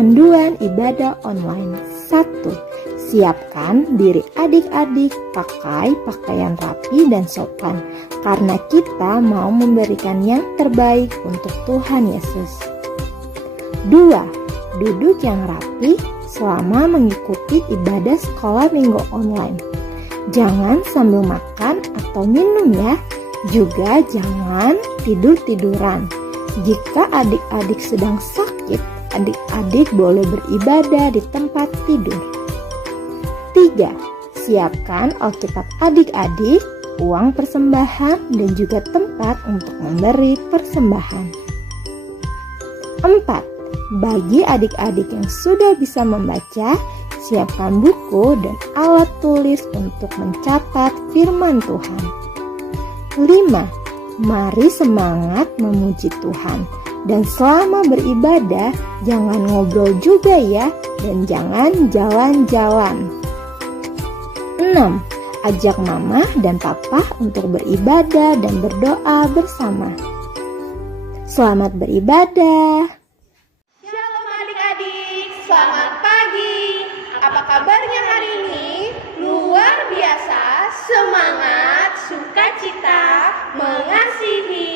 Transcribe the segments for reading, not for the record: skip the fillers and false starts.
Panduan ibadah online. 1. Siapkan diri adik-adik pakai pakaian rapi dan sopan, karena kita mau memberikan yang terbaik untuk Tuhan Yesus. 2. Duduk yang rapi selama mengikuti ibadah sekolah minggu online. Jangan sambil makan atau minum ya. Juga jangan tidur-tiduran. Jika adik-adik sedang sakit, adik-adik boleh beribadah di tempat tidur. 3. Siapkan Alkitab adik-adik, uang persembahan, dan juga tempat untuk memberi persembahan. 4. Bagi adik-adik yang sudah bisa membaca, siapkan buku dan alat tulis untuk mencatat firman Tuhan. 5. Mari semangat memuji Tuhan. Dan selama beribadah, jangan ngobrol juga ya, dan jangan jalan-jalan. 6. Ajak mama dan papa untuk beribadah dan berdoa bersama. Selamat beribadah. Shalom adik-adik, selamat pagi. Apa kabarnya hari ini? Luar biasa, semangat, sukacita, mengasihi.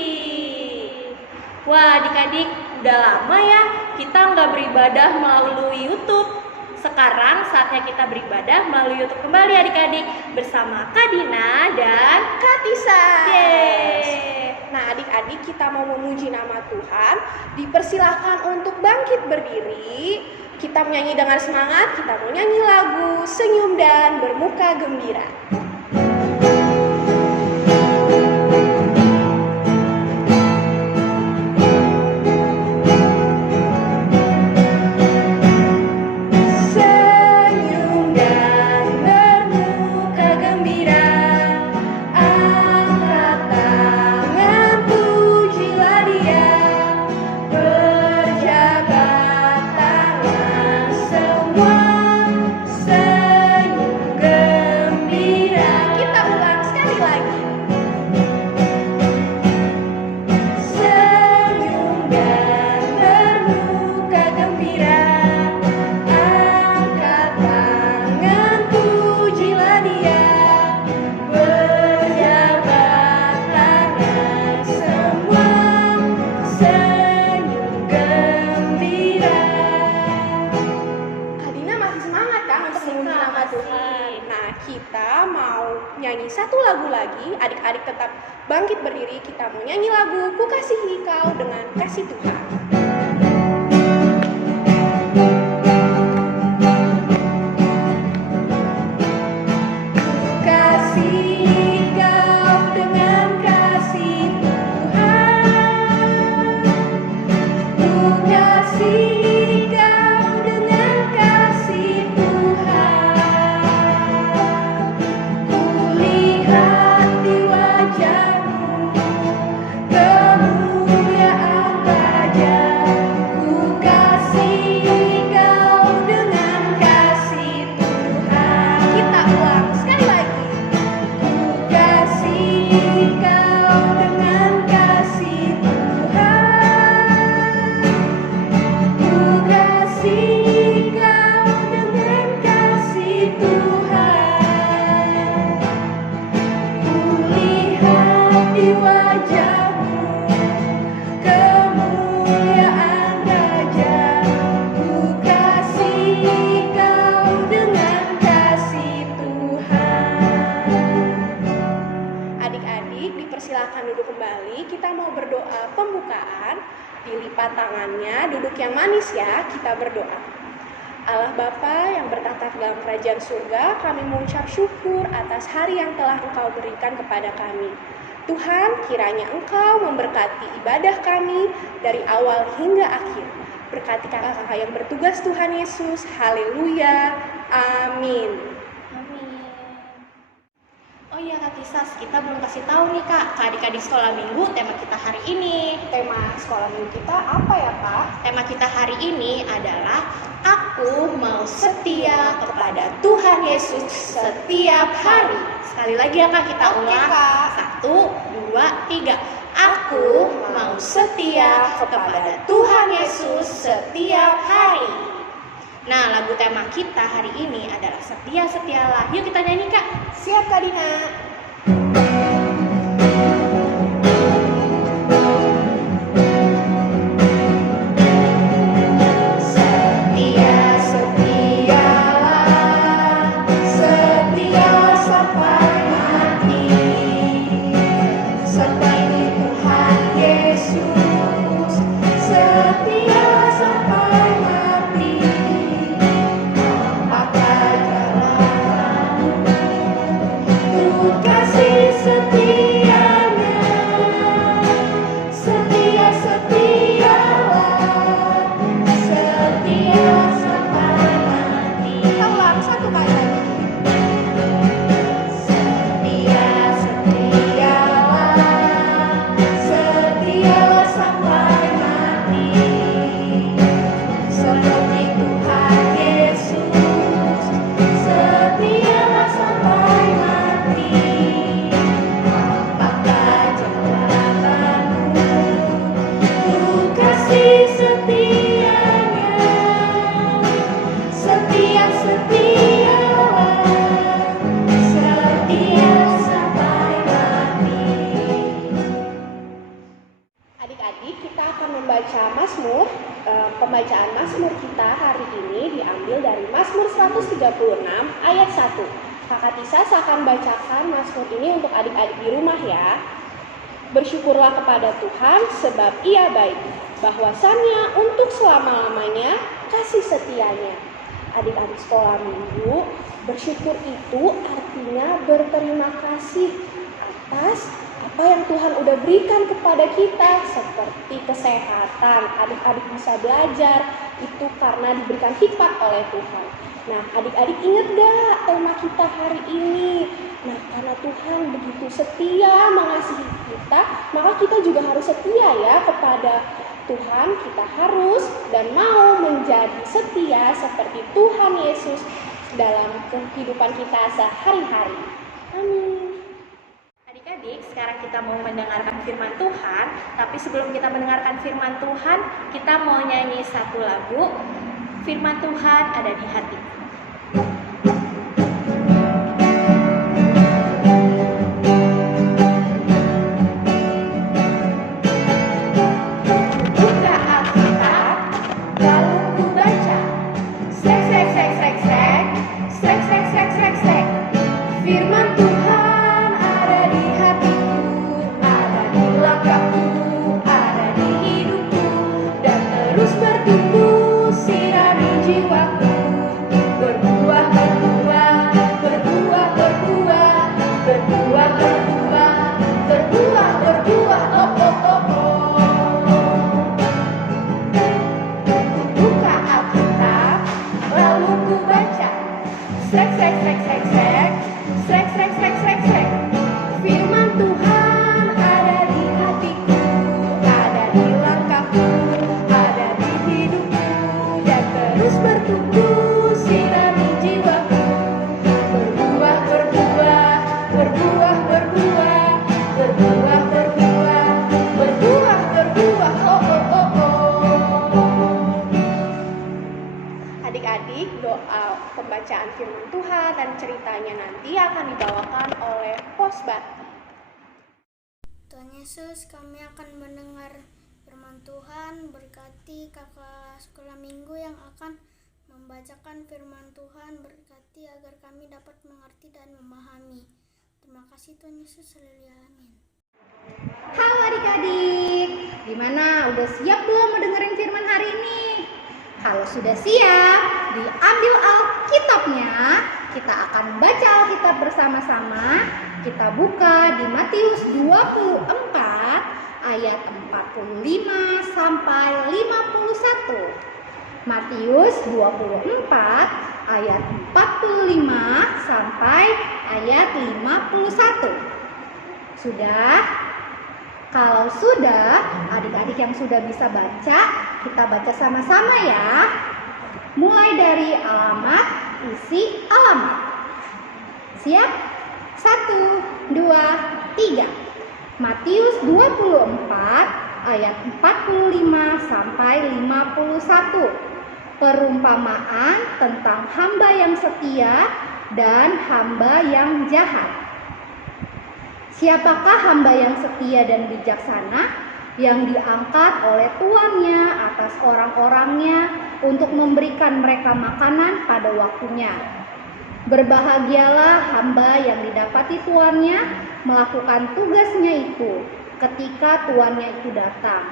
Wah adik-adik, udah lama ya kita nggak beribadah melalui YouTube. Sekarang saatnya kita beribadah melalui YouTube kembali adik-adik, bersama Kak Dina dan Kak Tisa. Nah adik-adik, kita mau memuji nama Tuhan. Dipersilahkan untuk bangkit berdiri. Kita menyanyi dengan semangat. Kita mau nyanyi lagu Senyum dan Bermuka Gembira. Kita mau nyanyi satu lagu lagi. Adik-adik tetap bangkit berdiri. Kita mau nyanyi lagu Ku Kasihi Kau dengan Kasih Tuhan. Silakan duduk kembali. Kita mau berdoa pembukaan. Dilipat tangannya, duduk yang manis ya. Kita berdoa. Allah Bapa yang bertahta dalam kerajaan surga, kami mengucap syukur atas hari yang telah Engkau berikan kepada kami. Tuhan, kiranya Engkau memberkati ibadah kami dari awal hingga akhir. Berkati kakak-kakak yang bertugas Tuhan Yesus. Haleluya. Amin. Oh iya Kak Tisas, kita belum kasih tahu nih Kak, ke adik-adik sekolah minggu tema kita hari ini. Tema sekolah minggu kita apa ya Kak? Tema kita hari ini adalah Aku mau setia kepada Tuhan Yesus setiap hari. Sekali lagi ya Kak, kita ulang. Kak. 1, 2, 3. Aku mau setia kepada Tuhan Yesus setiap hari. Nah, lagu tema kita hari ini adalah Setia Setialah. Yuk kita nyanyi, Kak. Siap, Kak Dina. Pembacaan Mazmur kita hari ini diambil dari Mazmur 136 ayat 1. Kakak Tisa akan bacakan Mazmur ini untuk adik-adik di rumah ya. Bersyukurlah kepada Tuhan sebab Ia baik, bahwasannya untuk selama-lamanya kasih setianya. Adik-adik sekolah minggu, bersyukur itu artinya berterima kasih atas apa yang Tuhan udah berikan kepada kita, seperti kesehatan. Adik-adik bisa belajar itu karena diberikan hikmat oleh Tuhan. Nah, adik-adik ingat gak tema kita hari ini? Nah, karena Tuhan begitu setia mengasihi kita, maka kita juga harus setia ya kepada Tuhan. Kita harus dan mau menjadi setia seperti Tuhan Yesus dalam kehidupan kita sehari-hari. Amin. Adik-adik, sekarang kita mau mendengarkan firman Tuhan. Tapi sebelum kita mendengarkan firman Tuhan, kita mau nyanyi satu lagu. Firman Tuhan ada di hatiku. Buka Alkitab, lalu ku baca. Sek, sek, sek, sek, sek. Sek, sek, sek, sek, sek. Firman Tuhan ada di hatiku, ada di langkahku, ada di hidupku, dan terus bertumbuh sirami jiwaku. Berbuah, berbuah, berbuah, berbuah, berbuah, berbuah, berbuah, berbuah, oh, oh, oh, oh. Buka Alkitab, lalu ku baca. Sek, sek, sek, sek, sek. Sek, sek, sek, sek, sek. Firman Tuhan ada di hatiku, ada di langkahku, ada di hidupku, dan terus bertumbuh sirami jiwaku. Berbuah, berbuah, berbuah, berbuah, berbuah, berbuah, berbuah, berbuah, oh, oh, oh, oh. Adik-adik, doa pembacaan firman Tuhan dan ceritanya nanti akan dibawakan oleh Posbati. Tuhan Yesus, kami akan mendengar firman Tuhan. Berkati kakak sekolah minggu yang akan membacakan firman Tuhan. Berkati agar kami dapat mengerti dan memahami. Terima kasih Tuhan Yesus, haleluya, amin. Halo adik-adik, gimana? Udah siap belum mendengarin firman hari ini? Kalau sudah siap, diambil Alkitabnya. Kita akan baca Alkitab bersama-sama. Kita buka di Matius 24 ayat 45 sampai 51. Matius 24 ayat 45 sampai ayat 51. Sudah? Kalau sudah, adik-adik yang sudah bisa baca, kita baca sama-sama ya. Mulai dari alamat, isi alamat. Siap? 1, 2, 3. Matius 24 ayat 45 sampai 51. perumpamaan tentang hamba yang setia dan hamba yang jahat. Siapakah hamba yang setia dan bijaksana yang diangkat oleh tuannya atas orang-orangnya untuk memberikan mereka makanan pada waktunya? Berbahagialah hamba yang didapati tuannya melakukan tugasnya itu ketika tuannya itu datang.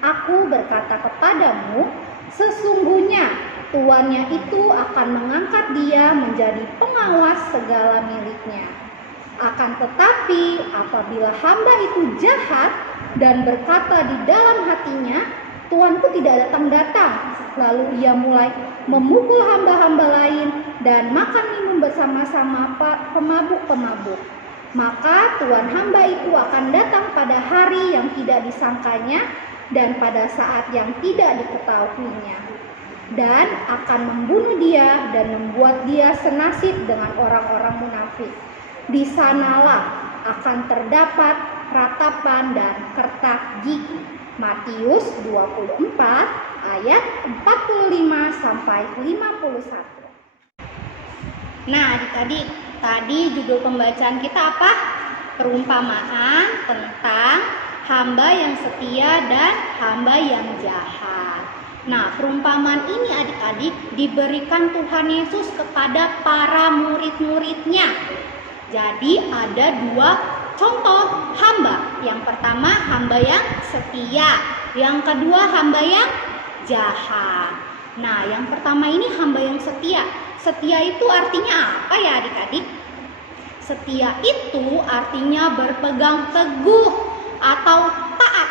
Aku berkata kepadamu, sesungguhnya tuannya itu akan mengangkat dia menjadi pengawas segala miliknya. Akan tetapi apabila hamba itu jahat dan berkata di dalam hatinya, tuanku tidak datang-datang, lalu ia mulai memukul hamba-hamba lain dan makan minum bersama-sama pemabuk-pemabuk, maka tuan hamba itu akan datang pada hari yang tidak disangkanya dan pada saat yang tidak diketahuinya, dan akan membunuh dia dan membuat dia senasib dengan orang-orang munafik. Di sanalah akan terdapat ratapan dan kertak gigi. Matius 24 ayat 45 sampai 51. Nah, adik-adik, tadi judul pembacaan kita apa? Perumpamaan tentang hamba yang setia dan hamba yang jahat. Nah, perumpamaan ini adik-adik diberikan Tuhan Yesus kepada para murid-muridnya. Jadi ada dua contoh hamba. Yang pertama hamba yang setia, yang kedua hamba yang jahat. Nah, yang pertama ini hamba yang setia. Setia itu artinya apa ya adik-adik? Setia itu artinya berpegang teguh atau taat.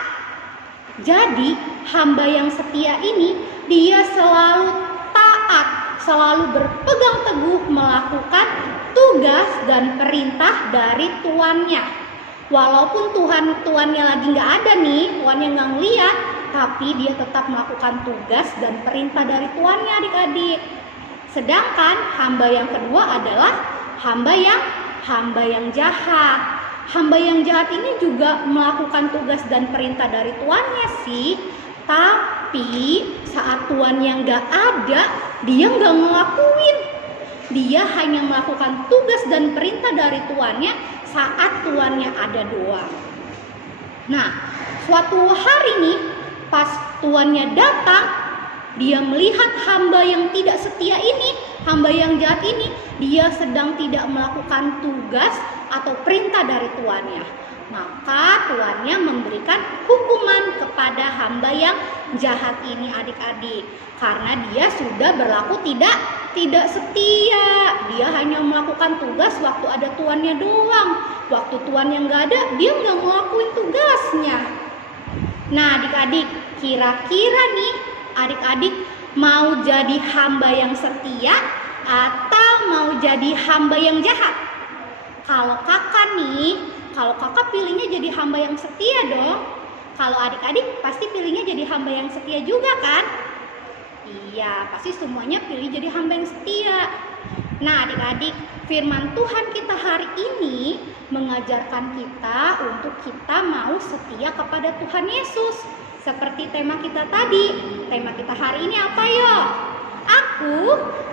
Jadi hamba yang setia ini dia selalu taat, selalu berpegang teguh melakukan tugas dan perintah dari tuannya. Walaupun tuannya lagi nggak ada nih, tuannya nggak ngeliat, tapi dia tetap melakukan tugas dan perintah dari tuannya adik-adik. Sedangkan hamba yang kedua adalah hamba yang jahat. Hamba yang jahat ini juga melakukan tugas dan perintah dari tuannya sih, tapi saat tuannya nggak ada, dia nggak ngelakuin. Dia hanya melakukan tugas dan perintah dari tuannya saat tuannya ada doang. Nah, suatu hari nih, pas tuannya datang, dia melihat hamba yang tidak setia ini, hamba yang jahat ini, dia sedang tidak melakukan tugas atau perintah dari tuannya. Maka tuannya memberikan hukuman kepada hamba yang jahat ini adik-adik, karena dia sudah berlaku tidak setia. Dia hanya melakukan tugas waktu ada tuannya doang. Waktu tuannya nggak ada, dia nggak ngelakuin tugasnya. Nah adik-adik, kira-kira nih adik-adik mau jadi hamba yang setia atau mau jadi hamba yang jahat? Kalau kakak pilihnya jadi hamba yang setia dong. Kalau adik-adik pasti pilihnya jadi hamba yang setia juga kan? Iya, pasti semuanya pilih jadi hamba yang setia. Nah adik-adik, firman Tuhan kita hari ini mengajarkan kita untuk kita mau setia kepada Tuhan Yesus. Seperti tema kita tadi. Tema kita hari ini apa yo? Aku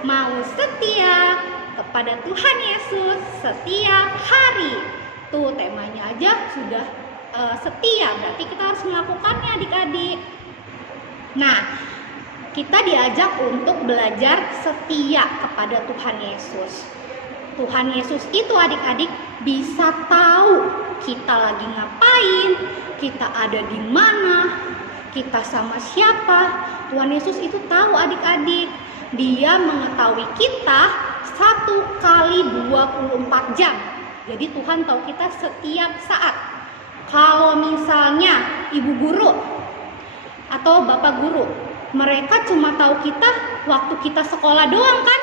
mau setia kepada Tuhan Yesus setiap hari. Tuh temanya aja sudah setia, berarti kita harus melakukannya adik-adik. Nah, kita diajak untuk belajar setia kepada Tuhan Yesus. Tuhan Yesus itu adik-adik bisa tahu kita lagi ngapain, kita ada di mana, kita sama siapa. Tuhan Yesus itu tahu adik-adik. Dia mengetahui kita 1 kali 24 jam. Jadi Tuhan tahu kita setiap saat. Kalau misalnya ibu guru atau bapak guru, mereka cuma tahu kita waktu kita sekolah doang kan?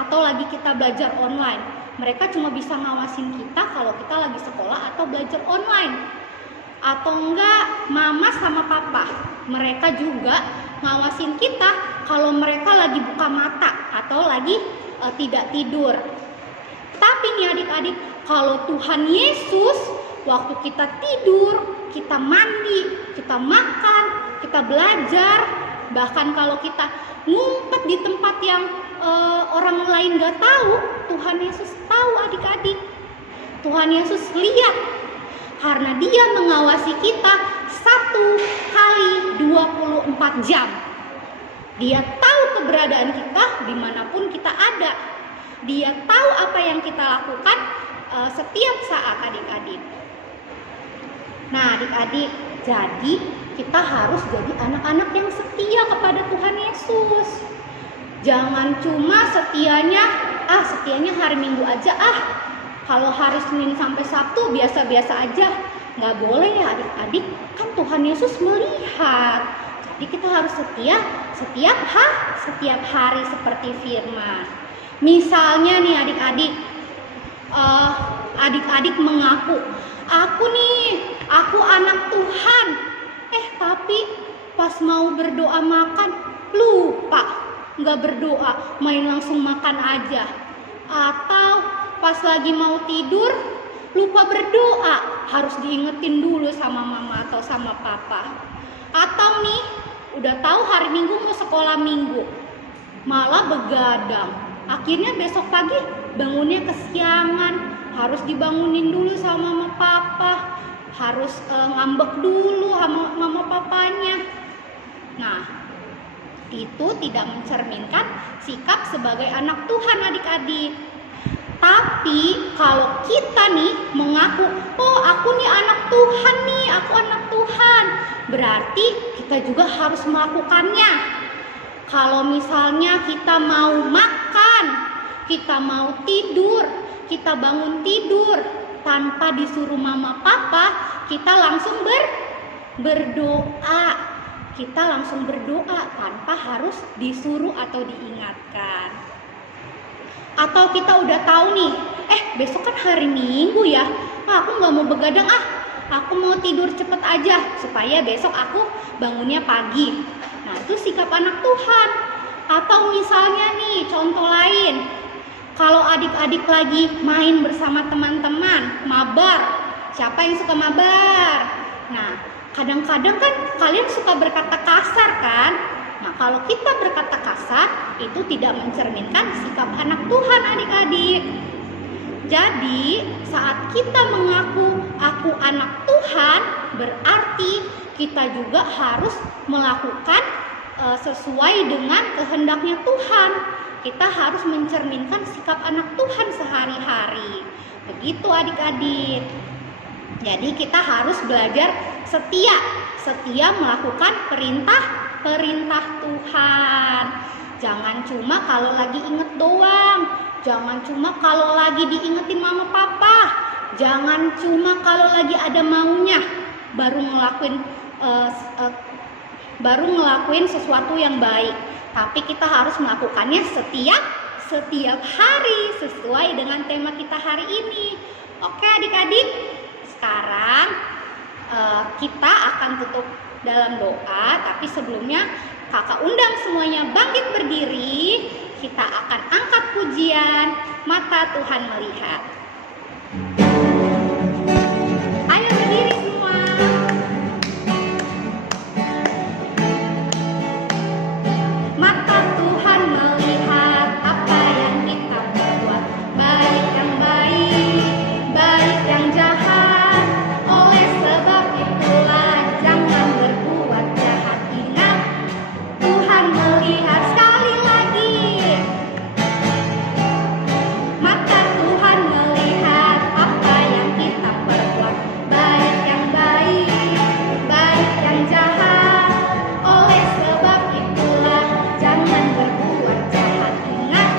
Atau lagi kita belajar online. Mereka cuma bisa ngawasin kita kalau kita lagi sekolah atau belajar online. Atau enggak mama sama papa, mereka juga ngawasin kita kalau mereka lagi buka mata atau lagi tidak tidur. Tapi nih adik-adik, kalau Tuhan Yesus waktu kita tidur, kita mandi, kita makan, kita belajar, Bahkan kalau kita ngumpet di tempat yang orang lain gak tahu, Tuhan Yesus tahu adik-adik. Tuhan Yesus lihat, karena Dia mengawasi kita 1 kali 24 jam. Dia tahu keberadaan kita dimanapun kita ada. Dia tahu apa yang kita lakukan setiap saat adik-adik. Nah adik-adik, jadi kita harus jadi anak-anak yang setia kepada Tuhan Yesus. Jangan cuma setianya hari Minggu aja, kalau hari Senin sampai Sabtu biasa-biasa aja. Nggak boleh ya adik-adik, kan Tuhan Yesus melihat. Jadi kita harus setia setiap hari seperti firman. Misalnya nih adik-adik mengaku, aku anak Tuhan. Tapi pas mau berdoa makan lupa, nggak berdoa, main langsung makan aja. Atau pas lagi mau tidur lupa berdoa, harus diingetin dulu sama mama atau sama papa. Atau nih udah tahu hari Minggu mau sekolah Minggu, malah begadang. Akhirnya besok pagi bangunnya kesiangan, harus dibangunin dulu sama mama papa, harus ngambek dulu sama mama papanya. Nah, itu tidak mencerminkan sikap sebagai anak Tuhan adik-adik. Tapi kalau kita nih mengaku, aku nih anak Tuhan nih, aku anak Tuhan, berarti kita juga harus melakukannya. Kalau misalnya kita mau makan, kita mau tidur, kita bangun tidur tanpa disuruh mama papa, kita langsung berdoa. Kita langsung berdoa tanpa harus disuruh atau diingatkan. Atau kita udah tahu nih, besok kan hari Minggu ya, aku gak mau begadang, aku mau tidur cepet aja supaya besok aku bangunnya pagi. Nah itu sikap anak Tuhan. Atau misalnya nih contoh lain, kalau adik-adik lagi main bersama teman-teman, mabar. Siapa yang suka mabar? Nah kadang-kadang kan kalian suka berkata kasar kan? Nah kalau kita berkata kasar, itu tidak mencerminkan sikap anak Tuhan adik-adik. Jadi saat kita mengaku aku anak Tuhan, berarti kita juga harus melakukan sesuai dengan kehendaknya Tuhan. Kita harus mencerminkan sikap anak Tuhan sehari-hari. Begitu adik-adik. Jadi kita harus belajar setia melakukan perintah Tuhan. Jangan cuma kalau lagi inget doang. Jangan cuma kalau lagi diingetin mama papa. Jangan cuma kalau lagi ada maunya baru ngelakuin sesuatu yang baik. Tapi kita harus melakukannya setiap hari sesuai dengan tema kita hari ini. Oke adik-adik, sekarang kita akan tutup dalam doa. Tapi sebelumnya kakak undang semuanya bangkit berdiri. Kita akan angkat pujian Mata Tuhan Melihat. Ayo berdiri semua. Mata Tuhan melihat apa yang kita perbuat, baik yang jahat. Oleh sebab itulah jangan berbuat jahat. Ingat, Tuhan melihat. Sekali lagi, mata Tuhan melihat apa yang kita perbuat, baik yang jahat. Oleh sebab itulah jangan berbuat jahat. Ingat,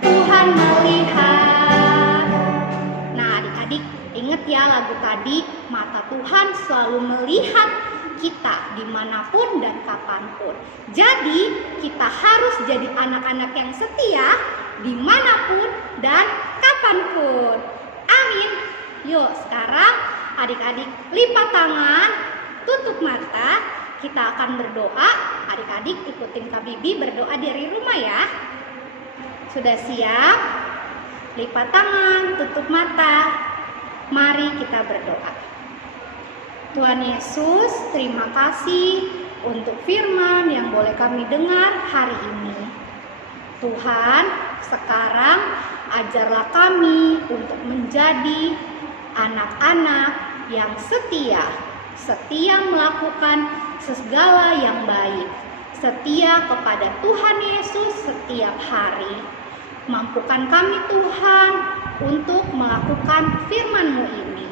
Tuhan melihat. Nah adik-adik, ingat ya lagu tadi, mata Tuhan selalu melihat kita dimanapun dan kapanpun. Jadi kita harus jadi anak-anak yang setia dimanapun dan kapanpun. Amin. Yuk sekarang adik-adik lipat tangan, tutup mata. Kita akan berdoa. Adik-adik ikutin Kak Bibi berdoa dari rumah ya. Sudah siap? Lipat tangan, tutup mata. Mari kita berdoa. Tuhan Yesus, terima kasih untuk firman yang boleh kami dengar hari ini. Tuhan, sekarang ajarlah kami untuk menjadi anak-anak yang setia melakukan segala yang baik, setia kepada Tuhan Yesus setiap hari. Mampukan kami Tuhan untuk melakukan firman-Mu ini.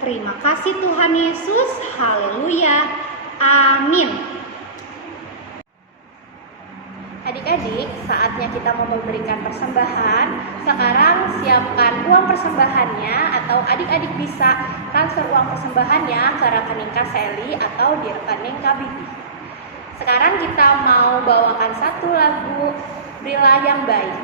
Terima kasih Tuhan Yesus, haleluya, amin. Adik-adik, saatnya kita mau memberikan persembahan. Sekarang siapkan uang persembahannya, atau adik-adik bisa transfer uang persembahannya ke rekening Kak Sally atau di rekening Kak Bibi. Sekarang kita mau bawakan satu lagu Berilah yang Baik.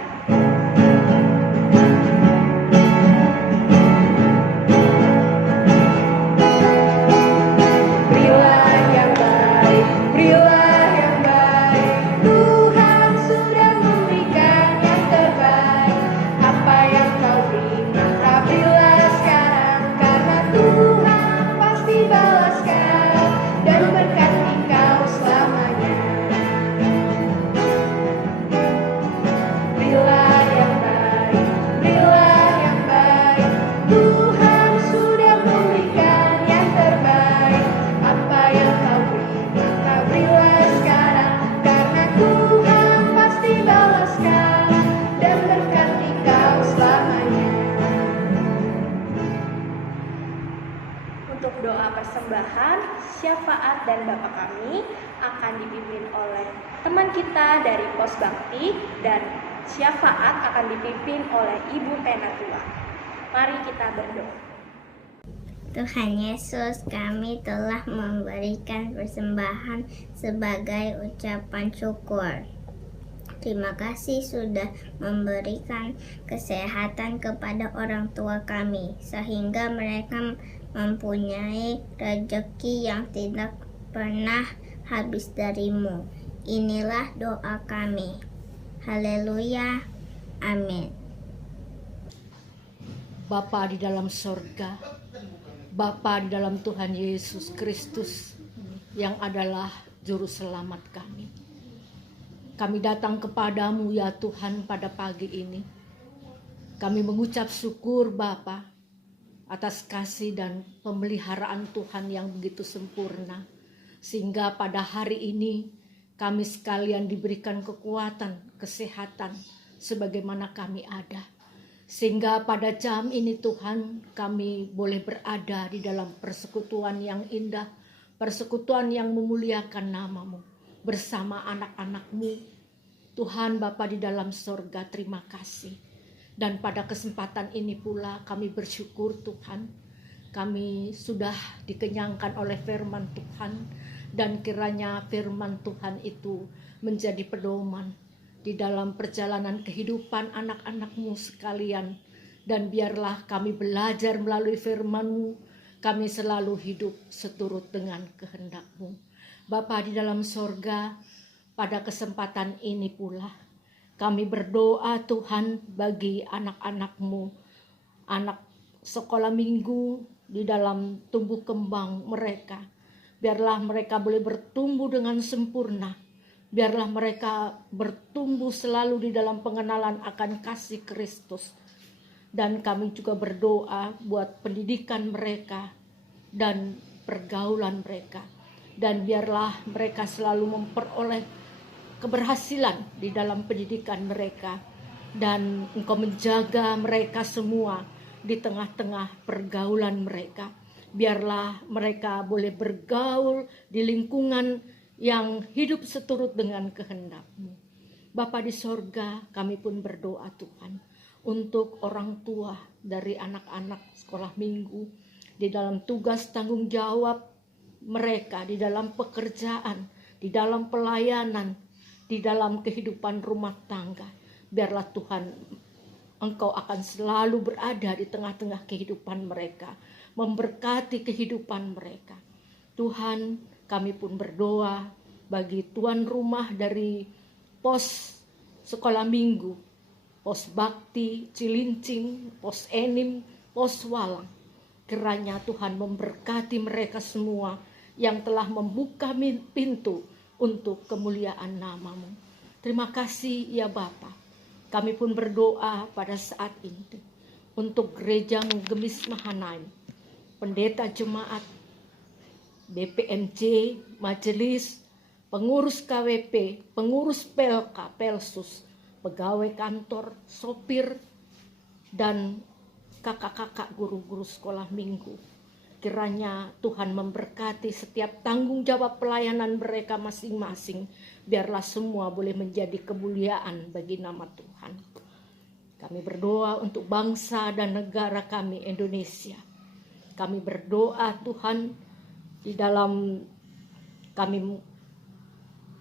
Berilah yang baik, berilah yang baik. Tuhan sudah memberikan yang terbaik. Apa yang kau beri, maka berilah sekarang. Karena Tuhan pasti balaskan dan berkati kau selamanya. Berilah yang baik, berilah yang baik. Tuhan sudah memberikan yang terbaik. Apa yang kau beri, maka berilah sekarang. Karena Tuhan pasti balaskan dan berkati kau selamanya. Untuk doa persembahan, syafaat dan Bapa kami akan dipimpin oleh teman kita dari Pos Bakti, dan syafaat akan dipimpin oleh Ibu Penatua. Mari kita berdoa. Tuhan Yesus, kami telah memberikan persembahan sebagai ucapan syukur. Terima kasih sudah memberikan kesehatan kepada orang tua kami, sehingga mereka mempunyai rezeki yang tidak pernah habis darimu. Inilah doa kami. Haleluya. Amin. Bapa di dalam sorga, Bapa di dalam Tuhan Yesus Kristus yang adalah Juru Selamat kami. Kami datang kepadamu ya Tuhan pada pagi ini. Kami mengucap syukur Bapa atas kasih dan pemeliharaan Tuhan yang begitu sempurna. Sehingga pada hari ini kami sekalian diberikan kekuatan, kesehatan sebagaimana kami ada. Sehingga pada jam ini Tuhan kami boleh berada di dalam persekutuan yang indah, persekutuan yang memuliakan nama-Mu bersama anak-anak-Mu. Tuhan Bapa di dalam sorga, terima kasih. Dan pada kesempatan ini pula kami bersyukur Tuhan, kami sudah dikenyangkan oleh firman Tuhan, dan kiranya firman Tuhan itu menjadi pedoman di dalam perjalanan kehidupan anak-anak-Mu sekalian. Dan biarlah kami belajar melalui firman-Mu, kami selalu hidup seturut dengan kehendak-Mu. Bapa di dalam sorga, pada kesempatan ini pula kami berdoa Tuhan bagi anak-anak-Mu, anak sekolah minggu di dalam tumbuh kembang mereka. Biarlah mereka boleh bertumbuh dengan sempurna. Biarlah mereka bertumbuh selalu di dalam pengenalan akan kasih Kristus. Dan kami juga berdoa buat pendidikan mereka dan pergaulan mereka. Dan biarlah mereka selalu memperoleh keberhasilan di dalam pendidikan mereka. Dan Engkau menjaga mereka semua di tengah-tengah pergaulan mereka. Biarlah mereka boleh bergaul di lingkungan yang hidup seturut dengan kehendak-Mu. Bapa di sorga, kami pun berdoa Tuhan untuk orang tua dari anak-anak sekolah minggu di dalam tugas tanggung jawab mereka, di dalam pekerjaan, di dalam pelayanan, di dalam kehidupan rumah tangga. Biarlah Tuhan Engkau akan selalu berada di tengah-tengah kehidupan mereka, memberkati kehidupan mereka. Tuhan, kami pun berdoa bagi tuan rumah dari pos sekolah minggu, pos Bakti, Cilincing, pos Enim, pos Walang. Kiranya Tuhan memberkati mereka semua yang telah membuka pintu untuk kemuliaan nama-Mu. Terima kasih ya Bapa. Kami pun berdoa pada saat ini untuk gereja-Mu Gemis Mahanaim, pendeta jemaat, BPMJ, majelis, pengurus KWP, pengurus PLK, Pelsus, pegawai kantor, sopir, dan kakak-kakak guru-guru sekolah minggu. Kiranya Tuhan memberkati setiap tanggung jawab pelayanan mereka masing-masing. Biarlah semua boleh menjadi kemuliaan bagi nama Tuhan. Kami berdoa untuk bangsa dan negara kami Indonesia. Kami berdoa Tuhan di dalam kami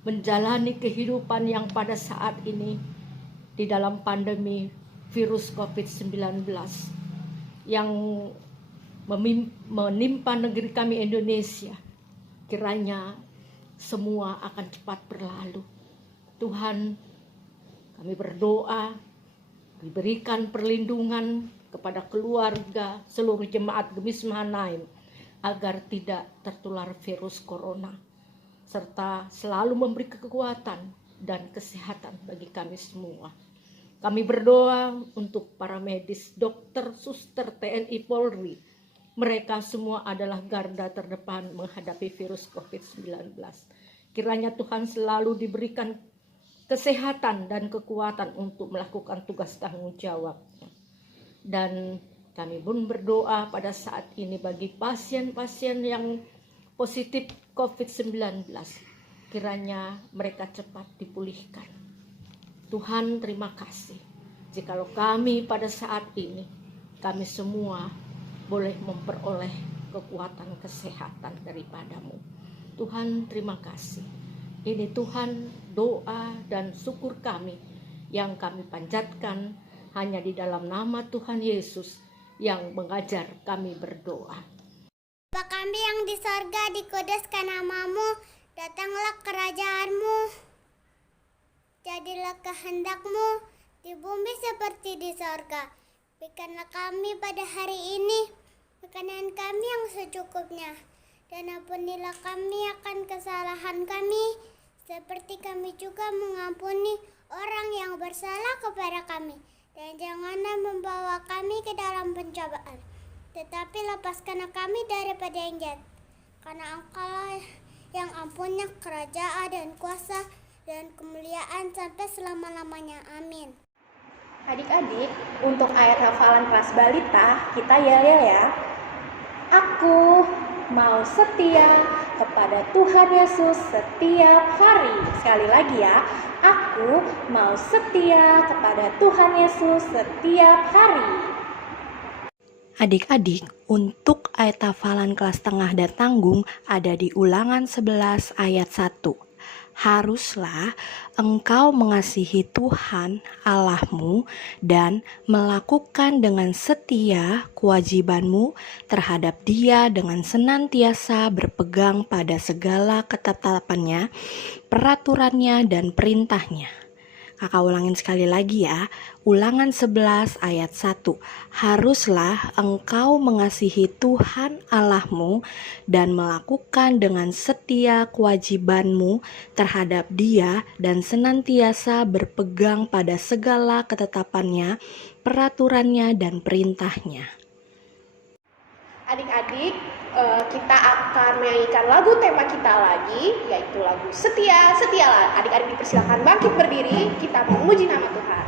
menjalani kehidupan yang pada saat ini di dalam pandemi virus COVID-19 yang menimpa negeri kami Indonesia. Kiranya semua akan cepat berlalu. Tuhan, kami berdoa diberikan perlindungan kepada keluarga seluruh jemaat Gemis Mahanaim agar tidak tertular virus corona, serta selalu memberi kekuatan dan kesehatan bagi kami semua. Kami berdoa untuk para medis, dokter, suster, TNI, Polri. Mereka semua adalah garda terdepan menghadapi virus COVID-19. Kiranya Tuhan selalu diberikan kesehatan dan kekuatan untuk melakukan tugas tanggung jawabnya. Dan kami pun berdoa pada saat ini bagi pasien-pasien yang positif COVID-19. Kiranya mereka cepat dipulihkan. Tuhan, terima kasih. Jikalau kami pada saat ini, kami semua boleh memperoleh kekuatan kesehatan daripada-Mu. Tuhan, terima kasih. Ini Tuhan, doa dan syukur kami yang kami panjatkan hanya di dalam nama Tuhan Yesus yang mengajar kami berdoa. Bapa kami yang di sorga, dikuduskan nama-Mu, datanglah kerajaan-Mu, jadilah kehendak-Mu di bumi seperti di sorga. Berikanlah kami pada hari ini makanan kami yang secukupnya, dan ampunilah kami akan kesalahan kami, seperti kami juga mengampuni orang yang bersalah kepada kami. Dan janganlah membawa kami ke dalam pencobaan, tetapi lepaskanlah kami daripada yang jahat. Karena Engkau yang ampunnya kerajaan dan kuasa dan kemuliaan sampai selama-lamanya. Amin. Adik-adik, untuk ayat hafalan kelas balita, kita yel-yel ya. Aku mau setia kepada Tuhan Yesus setiap hari. Sekali lagi ya, aku mau setia kepada Tuhan Yesus setiap hari. Adik-adik, untuk ayat hafalan kelas tengah dan tanggung ada di Ulangan 11 ayat 1. Haruslah engkau mengasihi Tuhan Allahmu dan melakukan dengan setia kewajibanmu terhadap Dia dengan senantiasa berpegang pada segala ketetapannya, peraturannya, dan perintahnya. Kakak ulangin sekali lagi ya. Ulangan 11 ayat 1. Haruslah engkau mengasihi Tuhan Allahmu dan melakukan dengan setia kewajibanmu terhadap Dia dan senantiasa berpegang pada segala ketetapannya, peraturannya, dan perintahnya. Adik-adik, kita akan menyanyikan lagu tema kita lagi, yaitu lagu Setia, Setialah. Adik-adik dipersilakan bangkit berdiri, kita mau memuji nama Tuhan.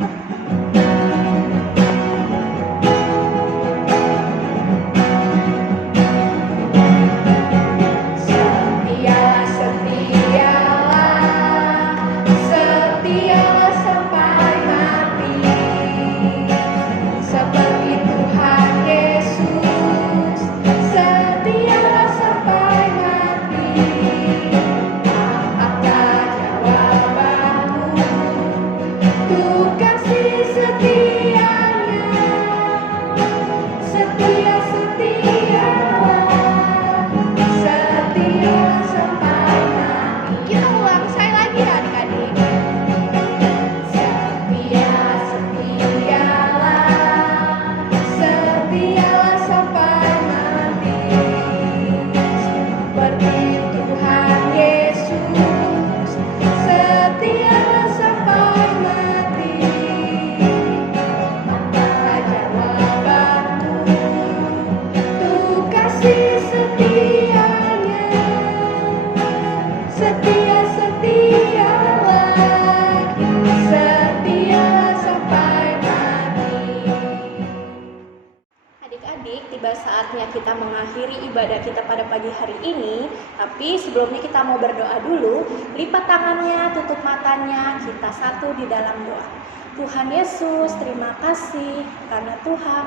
mengakhiri ibadah kita pada pagi hari ini. Tapi sebelumnya kita mau berdoa dulu. Lipat tangannya, tutup matanya, kita satu di dalam doa. Tuhan Yesus, terima kasih karena Tuhan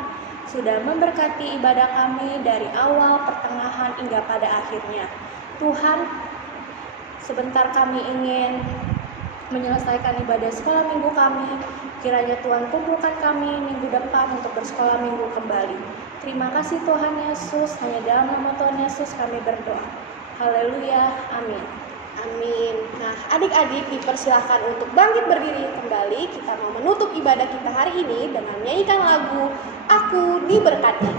sudah memberkati ibadah kami dari awal, pertengahan, hingga pada akhirnya. Tuhan, sebentar kami ingin menyelesaikan ibadah sekolah minggu kami. Kiranya Tuhan kumpulkan kami minggu depan untuk bersekolah minggu kembali. Terima kasih Tuhan Yesus, hanya dalam nama Tuhan Yesus kami berdoa. Haleluya, amin. Amin. Nah, adik-adik dipersilahkan untuk bangkit berdiri kembali. Kita mau menutup ibadah kita hari ini dengan menyanyikan lagu Aku Diberkati.